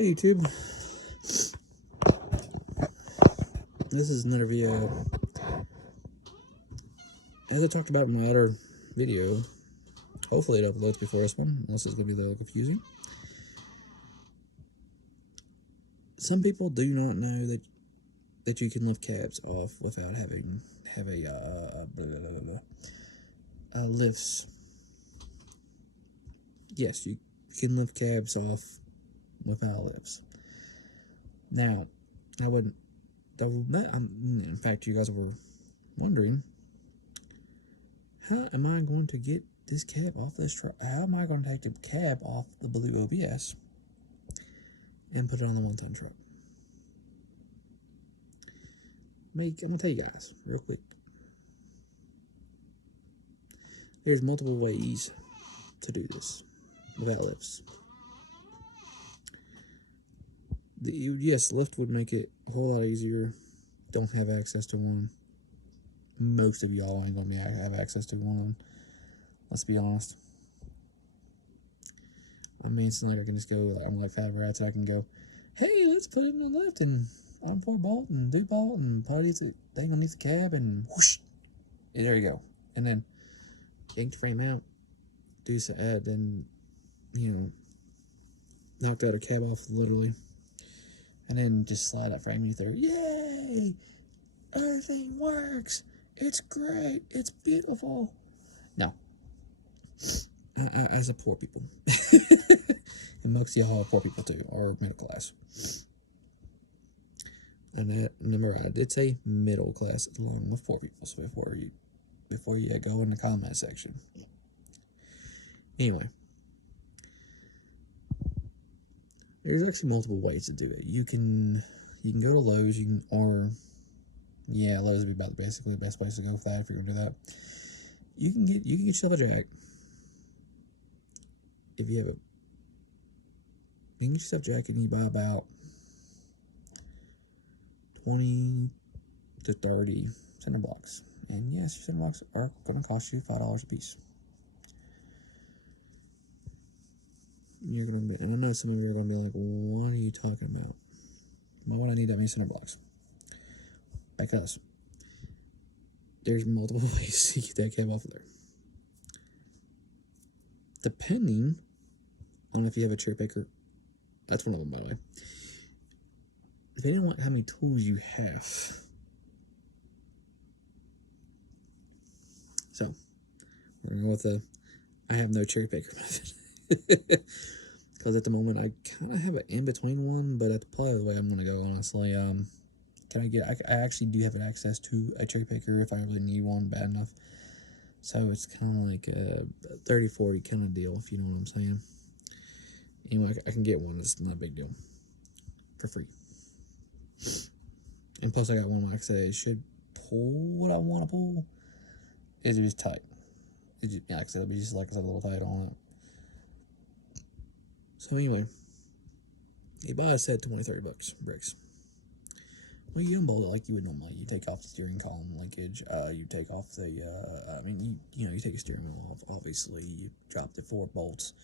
Hey YouTube, this is another video. As I talked about in my other video, hopefully it uploads before this one, unless it's going to be a little confusing. Some people do not know that you can lift cabs off without having lifts. Yes, you can lift cabs off without lifts. Now, I wouldn't. In fact, you guys were wondering, how am I going to get this cab off this truck? How am I going to take the cab off the blue OBS and put it on the 1-ton truck? I'm going to tell you guys real quick. There's multiple ways to do this without lifts. Yes, lift would make it a whole lot easier. Don't have access to one. Most of y'all ain't going to have access to one of them. Let's be honest. I mean, it's not like I can just go, I'm like Fat Rats, I can go, hey, let's put it in the lift and on 4 bolt and 2 bolt and put it thing underneath the cab and whoosh. And there you go. And then yank the frame out, do some then, knocked out a cab off literally. And then just slide that frame in there. Yay! Everything works. It's great. It's beautiful. No. I support people. And most of y'all are poor people too, or middle class. And remember, I did say middle class along with poor people. So before you go in the comment section. Anyway, there's actually multiple ways to do it. You can go to Lowe's. Lowe's would be basically the best place to go for that if you're gonna do that. You can get yourself a jack. If you can get yourself a jack and you buy about 20 to 30 center blocks. And yes, your center blocks are going to cost you $5 a piece. And I know some of you are going to be like, what are you talking about? Why would I need that many center blocks? Because there's multiple ways to get that cab off of there. Depending on if you have a cherry picker. That's one of them, by the way. Depending on how many tools you have. So, we're going to go with I have no cherry picker method. Because at the moment, I kind of have an in-between one, but that's probably the way I'm going to go, honestly. I actually do have access to a cherry picker if I really need one bad enough. So it's kind of like a 30-40 kind of deal, if you know what I'm saying. Anyway, I can get one. It's not a big deal. For free. And plus, I got one, like I said, it should pull what I want to pull. It's just tight. Like I said, it'll be just like a little tight on it. So anyway, you buy a set, $20-30 bricks. Well, you unbolt it like you would normally. You take off the steering column linkage. You take off the. You take a steering wheel off. Obviously, you drop the 4 bolts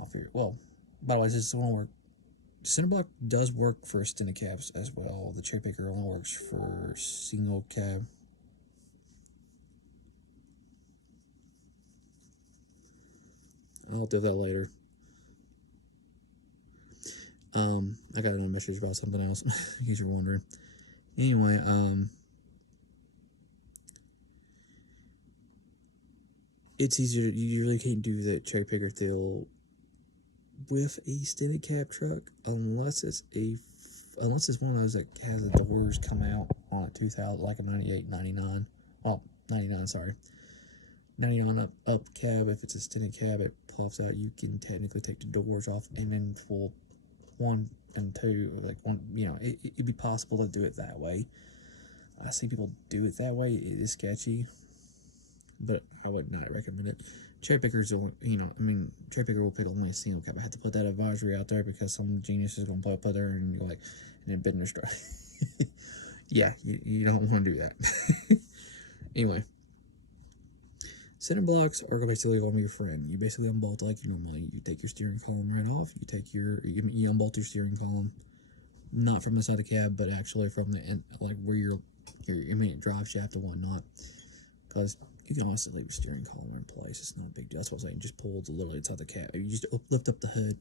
off your. Well, by the way, this won't work. The center block does work for extended cabs as well. The cherry picker only works for single cab. I'll do that later. I got another message about something else, in case you're wondering. Anyway, it's easier. You really can't do the cherry picker deal with a extended cab truck unless it's one of those that has the doors come out on a 2000, like a 98, 99. Oh, 99, sorry. 99 up cab. If it's a extended cab, it pops out. You can technically take the doors off and then pull 1 and 2, like one. It'd be possible to do it that way. I see people do it that way. It is sketchy, but I would not recommend it. Cherry pickers, cherry picker will pick only a single cab. I had to put that advisory out there because some genius is going to put there and and then bend their stride. Yeah, you don't want to do that. Anyway, Center blocks are basically going to be your friend. You basically unbolt like you normally. You take your steering column right off. You unbolt your steering column, not from inside the cab, but actually from the end, like where your immediate drive shaft and whatnot. Because you can honestly leave your steering column in place. It's not a big deal. That's what I'm saying. Just pull literally inside the cab. You just lift up the hood.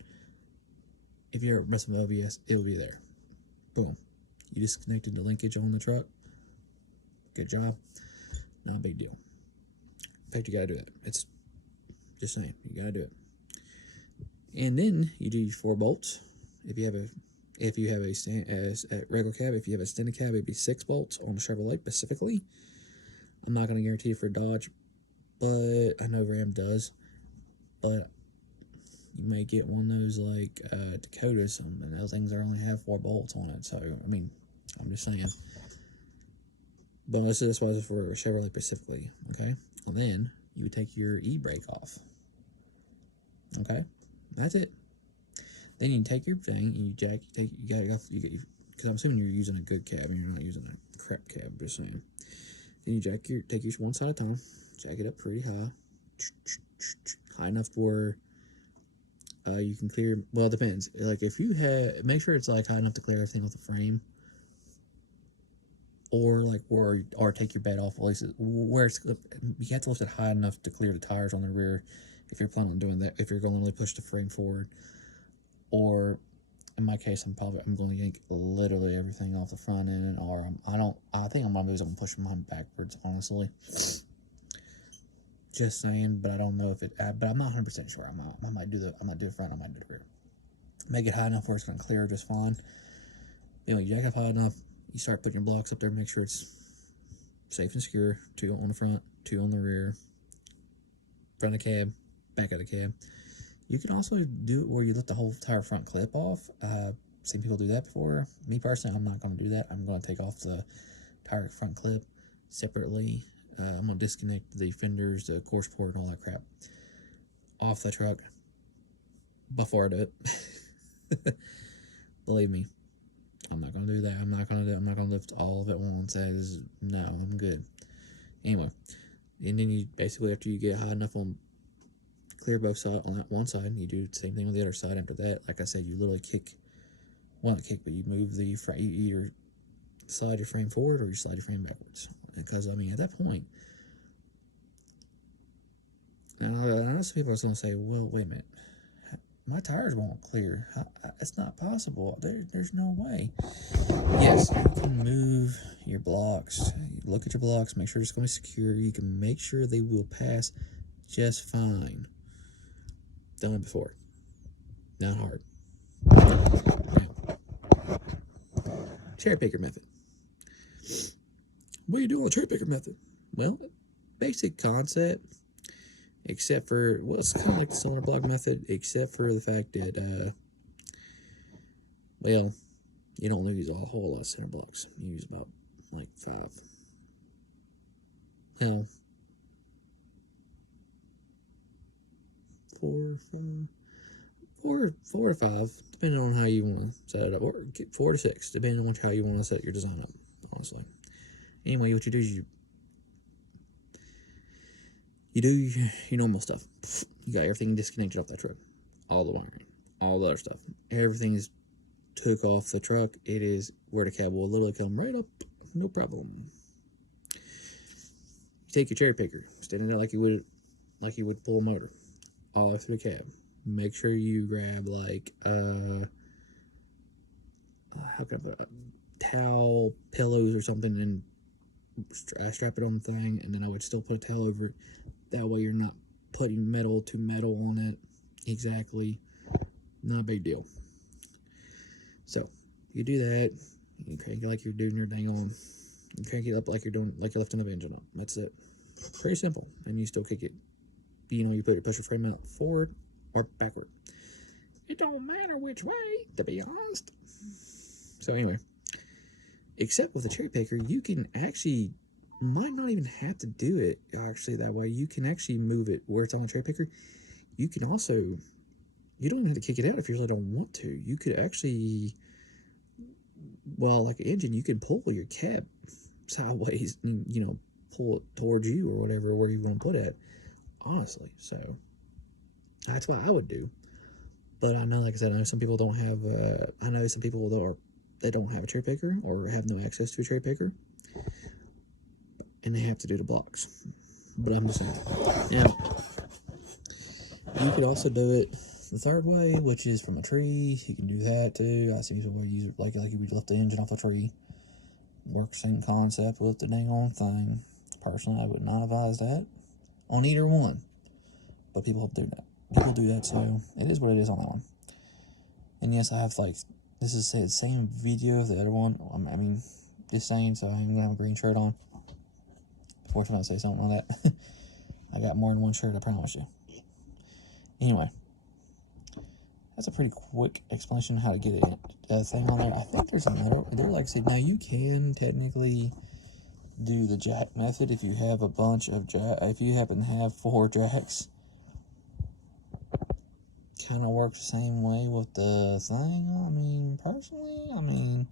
If you're messing with OBS, it'll be there. Boom. You disconnected the linkage on the truck. Good job. Not a big deal. In fact, you gotta do it. It's just saying, you gotta do it. And then you do your 4 bolts. If you have a regular cab, if you have a extended cab, it'd be 6 bolts on the Chevrolet specifically. I'm not gonna guarantee it for Dodge, but I know Ram does. But you may get one of those like Dakotas, and those things only have 4 bolts on it. So I mean, I'm just saying. But this was for Chevrolet specifically. Okay, well then you would take your e-brake off. Okay, that's it. Then you take your thing, you got it off. Because I'm assuming you're using a good cab and you're not using a crap cab. Just saying. Then you take your one side at a time, jack it up pretty high enough where you can clear. Well, it depends. Like if you make sure it's like high enough to clear everything off the frame, or take your bed off. At least where you have to lift it high enough to clear the tires on the rear. If you're planning on doing that, if you're going to really push the frame forward, or in my case, I'm going to yank literally everything off the front end, or I think I'm going to push mine backwards, honestly. Just saying, but I don't know if but I'm not 100% sure. I might do the front, I might do the rear. Make it high enough where it's going to clear just fine. Anyway, jack up high enough, you start putting your blocks up there, make sure it's safe and secure. 2 on the front, 2 on the rear, front of the cab, back of the cab. You can also do it where you lift the whole entire front clip off. Seen people do that before. Me personally, I'm not going to do that. I'm going to take off the entire front clip separately. I'm going to disconnect the fenders, the core support, and all that crap off the truck before I do it. Believe me, I'm not going to do that. I'm not going to lift all of it once. No, I'm good. Anyway, and then you basically, after you get high enough on clear both sides on that one side, you do the same thing with the other side. After that, like I said, you literally you move the frame. You either slide your frame forward or you slide your frame backwards. Because I mean, at that point, and I know some people are going to say, "Well, wait a minute, my tires won't clear. It's not possible. There's no way." Yes, you can move your blocks. Look at your blocks. Make sure it's going to be secure. You can make sure they will pass just fine. Done it before. Not hard. Now, cherry picker method. What do you do on the cherry picker method? Well, basic concept, except for, well, it's kind of like the cylinder block method, except for the fact that, well, you don't use a whole lot of center blocks. You use about, like, 5. Well, 4 to 5, depending on how you want to set it up, or 4 to 6, depending on how you want to set your design up, honestly. Anyway, what you do is you do your normal stuff. You got everything disconnected off that truck, all the wiring, all the other stuff. Everything is took off the truck. It is where the cab will literally come right up, no problem. You take your cherry picker, stand it out like you would pull a motor, all the way through the cab. Make sure you grab like how can I put it? Towel, pillows, or something, and strap it on the thing. And then I would still put a towel over it. That way you're not putting metal to metal on it. Exactly, not a big deal. So you do that. You crank it like you're doing your dang on. You crank it up like you're lifting the engine up. That's it. Pretty simple. And you still kick it. You push your frame out forward or backward. It don't matter which way, to be honest. So anyway, except with the cherry picker, you can actually might not even have to do it actually that way. You can actually move it where it's on the cherry picker. You can also, you don't even have to kick it out if you really don't want to. You could actually, well, like an engine, you can pull your cab sideways, pull it towards you or whatever, where you want to put it. honestly. So that's what I would do. But I know, like I said, I know some people don't have. I know some people they don't have a cherry picker or have no access to a cherry picker, and they have to do the blocks. But I'm just saying. Now, you could also do it the third way, which is from a tree. You can do that too. I see people use it like you would lift the engine off a tree. Works same concept with the dang on thing. Personally, I would not advise that on either one. But people do that. People do that, so it is what it is on that one. And yes, I have this is the same video of the other one. I mean, just saying, so I'm gonna have a green shirt on. Fortunately, I say something like that. I got more than one shirt, I promise you. Anyway, that's a pretty quick explanation of how to get a thing on there. I think there's another. Like I said, now you can technically do the jack method if you have a bunch of if you happen to have 4 jacks. Kind of works the same way with the thing. I mean, personally,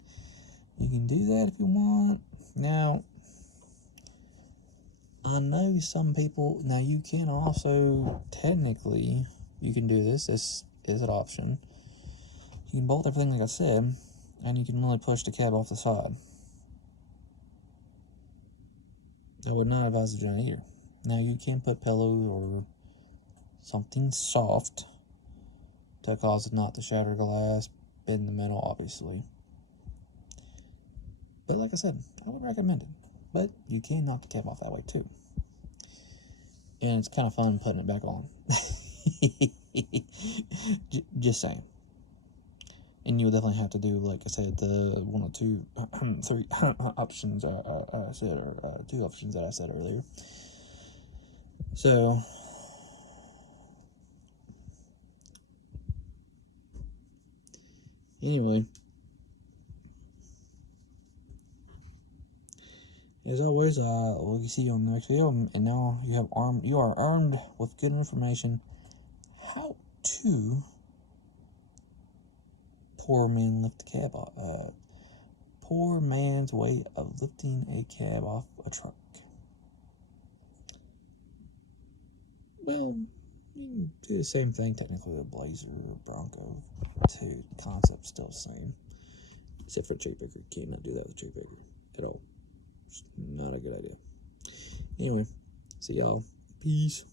you can do that if you want. Now, I know some people. Now, you can also technically you can do this. This is an option. You can bolt everything like I said, and you can really push the cab off the side. I would not advise doing it either. Now, you can put pillows or something soft to cause it not to shatter glass, bend the metal, obviously. But like I said, I would recommend it. But you can knock the cab off that way too. And it's kind of fun putting it back on. Just saying. And you will definitely have to do, like I said, the 1 or 2, 3 options I said, or 2 options that I said earlier. So, anyway, as always, we'll see you on the next video. And now you are armed with good information how to poor man lift the cab off. Poor man's way of lifting a cab off a truck. Well, you can do the same thing technically with a Blazer or Bronco too. The concept's still the same. Except for a cherry picker. You cannot do that with a cherry picker at all. It's not a good idea. Anyway, see y'all. Peace.